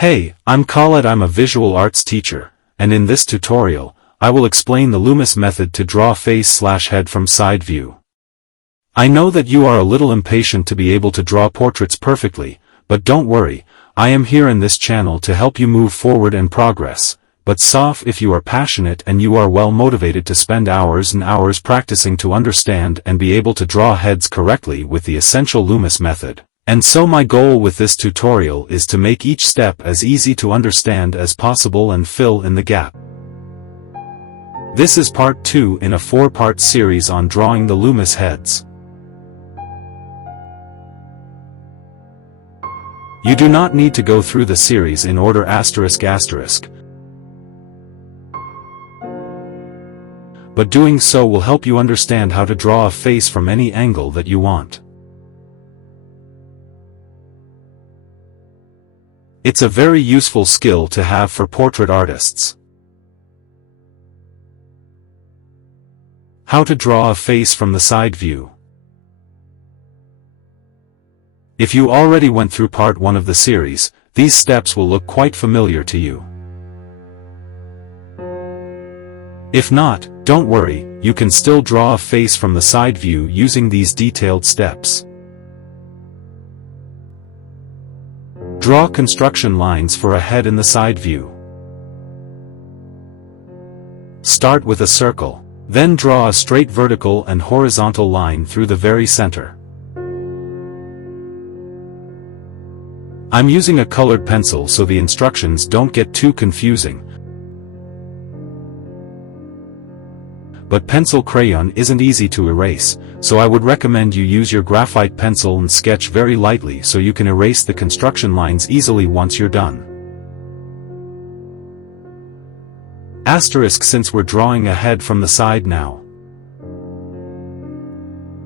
Hey, I'm Khaled. I'm a visual arts teacher, and in this tutorial, I will explain the Lumis method to draw face/head from side view. I know that you are a little impatient to be able to draw portraits perfectly, but don't worry, I am here in this channel to help you move forward and progress. But if you are passionate and you are well motivated to spend hours and hours practicing to understand and be able to draw heads correctly with the essential Lumis method. And so my goal with this tutorial is to make each step as easy to understand as possible and fill in the gap. This is part 2 in a 4-part series on drawing the Lumis heads. You do not need to go through the series in order asterisk. But doing so will help you understand how to draw a face from any angle that you want. It's a very useful skill to have for portrait artists. How to draw a face from the side view. If you already went through part 1 of the series, these steps will look quite familiar to you. If not, don't worry, you can still draw a face from the side view using these detailed steps. Draw construction lines for a head in the side view. Start with a circle, then draw a straight vertical and horizontal line through the very center. I'm using a colored pencil so the instructions don't get too confusing. But pencil crayon isn't easy to erase, so I would recommend you use your graphite pencil and sketch very lightly so you can erase the construction lines easily once you're done. Asterisk since we're drawing a head from the side now.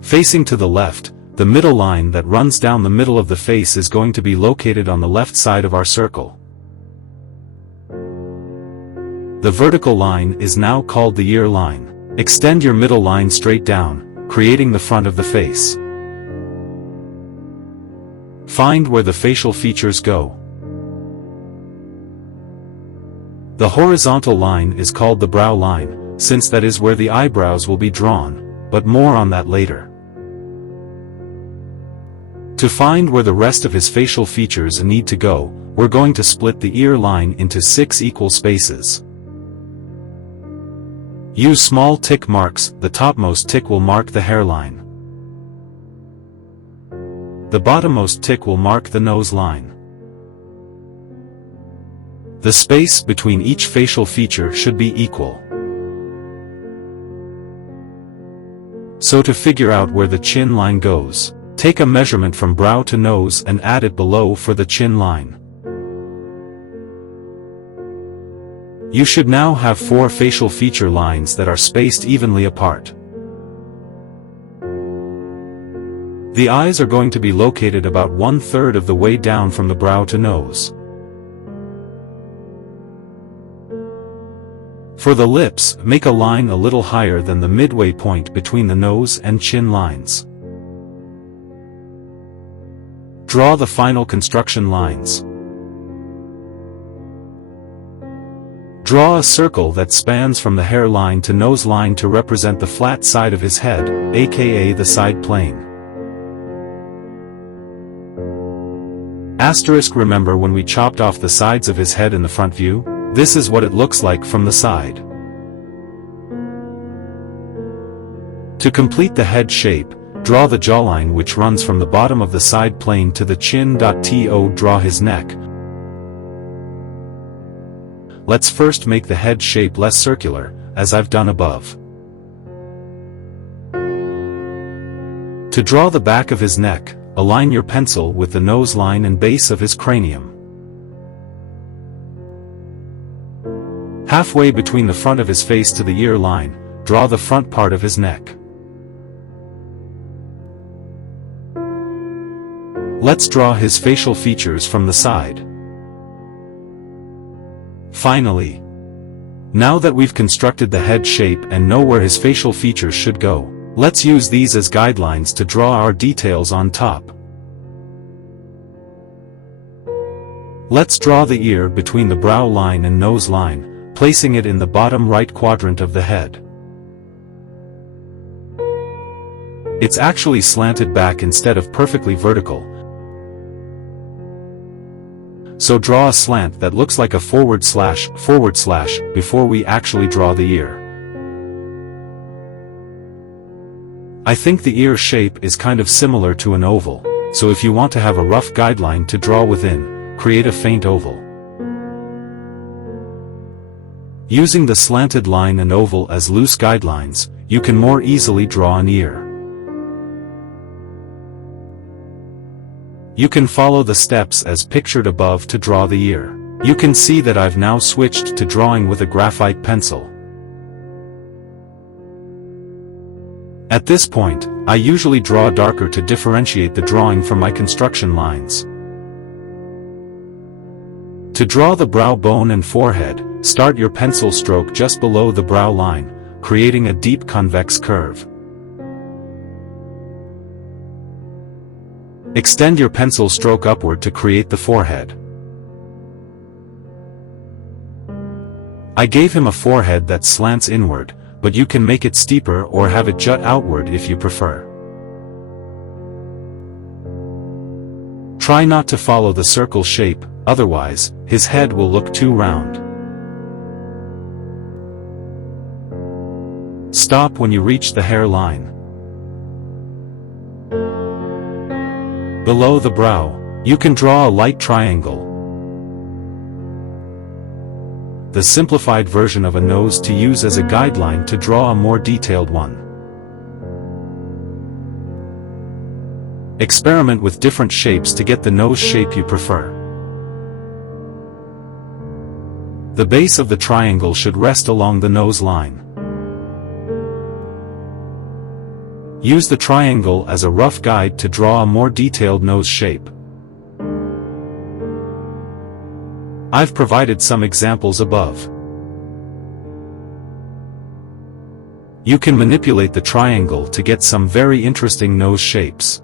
Facing to the left, the middle line that runs down the middle of the face is going to be located on the left side of our circle. The vertical line is now called the ear line. Extend your middle line straight down, creating the front of the face. Find where the facial features go. The horizontal line is called the brow line, since that is where the eyebrows will be drawn, but more on that later. To find where the rest of his facial features need to go, we're going to split the ear line into 6 equal spaces. Use small tick marks. The topmost tick will mark the hairline. The bottommost tick will mark the nose line. The space between each facial feature should be equal. So to figure out where the chin line goes, take a measurement from brow to nose and add it below for the chin line. You should now have 4 facial feature lines that are spaced evenly apart. The eyes are going to be located about 1/3 of the way down from the brow to nose. For the lips, make a line a little higher than the midway point between the nose and chin lines. Draw the final construction lines. Draw a circle that spans from the hairline to nose line to represent the flat side of his head, aka the side plane. Asterisk remember when we chopped off the sides of his head in the front view? This is what it looks like from the side. To complete the head shape, draw the jawline which runs from the bottom of the side plane to the chin. Draw his neck. Let's first make the head shape less circular, as I've done above. To draw the back of his neck, align your pencil with the nose line and base of his cranium. Halfway between the front of his face to the ear line, draw the front part of his neck. Let's draw his facial features from the side. Finally, now that we've constructed the head shape and know where his facial features should go, let's use these as guidelines to draw our details on top. Let's draw the ear between the brow line and nose line, placing it in the bottom right quadrant of the head. It's actually slanted back instead of perfectly vertical. So draw a slant that looks like a forward slash before we actually draw the ear. I think the ear shape is kind of similar to an oval, so if you want to have a rough guideline to draw within, create a faint oval. Using the slanted line and oval as loose guidelines, you can more easily draw an ear. You can follow the steps as pictured above to draw the ear. You can see that I've now switched to drawing with a graphite pencil. At this point, I usually draw darker to differentiate the drawing from my construction lines. To draw the brow bone and forehead, start your pencil stroke just below the brow line, creating a deep convex curve. Extend your pencil stroke upward to create the forehead. I gave him a forehead that slants inward, but you can make it steeper or have it jut outward if you prefer. Try not to follow the circle shape, otherwise, his head will look too round. Stop when you reach the hairline. Below the brow, you can draw a light triangle. The simplified version of a nose to use as a guideline to draw a more detailed one. Experiment with different shapes to get the nose shape you prefer. The base of the triangle should rest along the nose line. Use the triangle as a rough guide to draw a more detailed nose shape. I've provided some examples above. You can manipulate the triangle to get some very interesting nose shapes.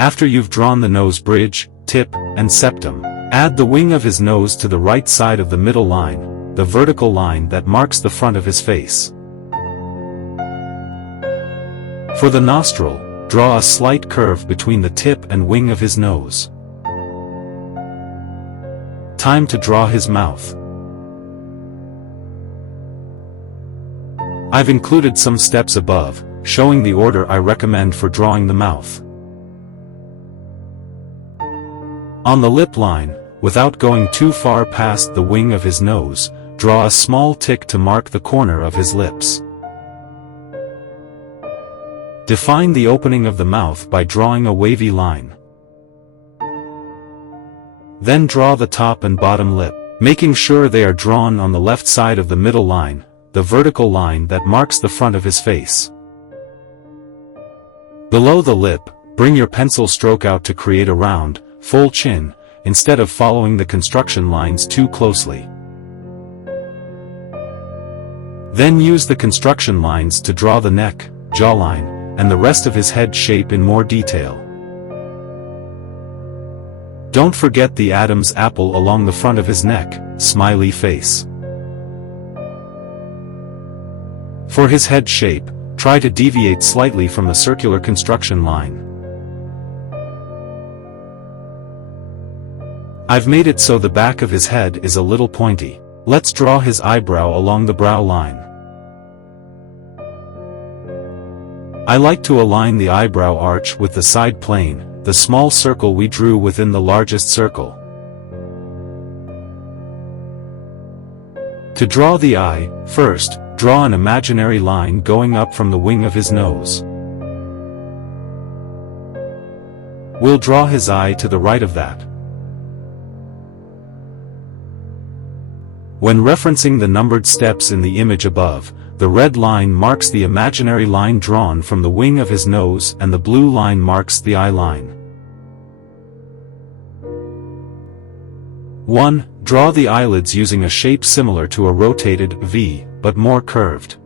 After you've drawn the nose bridge, tip, and septum, add the wing of his nose to the right side of the middle line, the vertical line that marks the front of his face. For the nostril, draw a slight curve between the tip and wing of his nose. Time to draw his mouth. I've included some steps above, showing the order I recommend for drawing the mouth. On the lip line, without going too far past the wing of his nose, draw a small tick to mark the corner of his lips. Define the opening of the mouth by drawing a wavy line. Then draw the top and bottom lip, making sure they are drawn on the left side of the middle line, the vertical line that marks the front of his face. Below the lip, bring your pencil stroke out to create a round, full chin, instead of following the construction lines too closely. Then use the construction lines to draw the neck, jawline, and the rest of his head shape in more detail. Don't forget the Adam's apple along the front of his neck, smiley face. For his head shape, try to deviate slightly from the circular construction line. I've made it so the back of his head is a little pointy. Let's draw his eyebrow along the brow line. I like to align the eyebrow arch with the side plane, the small circle we drew within the largest circle. To draw the eye, first, draw an imaginary line going up from the wing of his nose. We'll draw his eye to the right of that. When referencing the numbered steps in the image above, the red line marks the imaginary line drawn from the wing of his nose and the blue line marks the eye line. 1. Draw the eyelids using a shape similar to a rotated V, but more curved.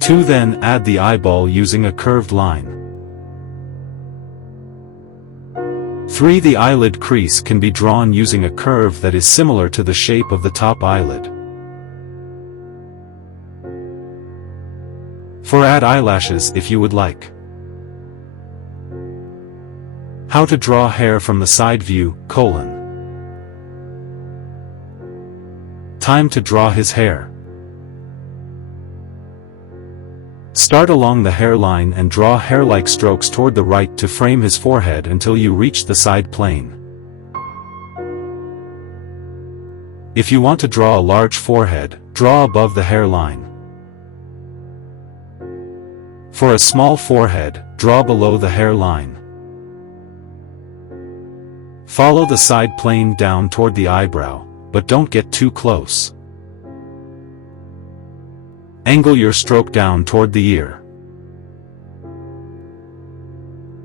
2. Then add the eyeball using a curved line. 3. The eyelid crease can be drawn using a curve that is similar to the shape of the top eyelid. 4. Add eyelashes if you would like. How to draw hair from the side view, : Time to draw his hair. Start along the hairline and draw hair-like strokes toward the right to frame his forehead until you reach the side plane. If you want to draw a large forehead, draw above the hairline. For a small forehead, draw below the hairline. Follow the side plane down toward the eyebrow, but don't get too close. Angle your stroke down toward the ear.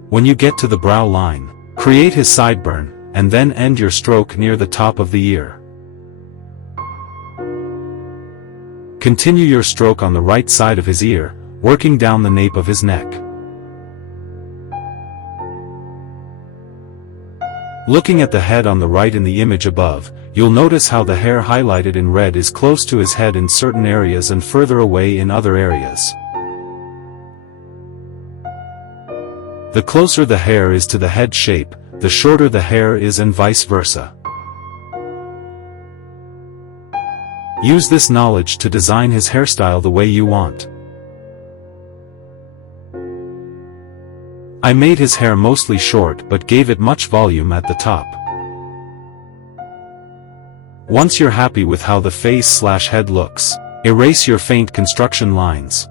When you get to the brow line, create his sideburn, and then end your stroke near the top of the ear. Continue your stroke on the right side of his ear, working down the nape of his neck. Looking at the head on the right in the image above, you'll notice how the hair highlighted in red is close to his head in certain areas and further away in other areas. The closer the hair is to the head shape, the shorter the hair is and vice versa. Use this knowledge to design his hairstyle the way you want. I made his hair mostly short but gave it much volume at the top. Once you're happy with how the face/head looks, erase your faint construction lines.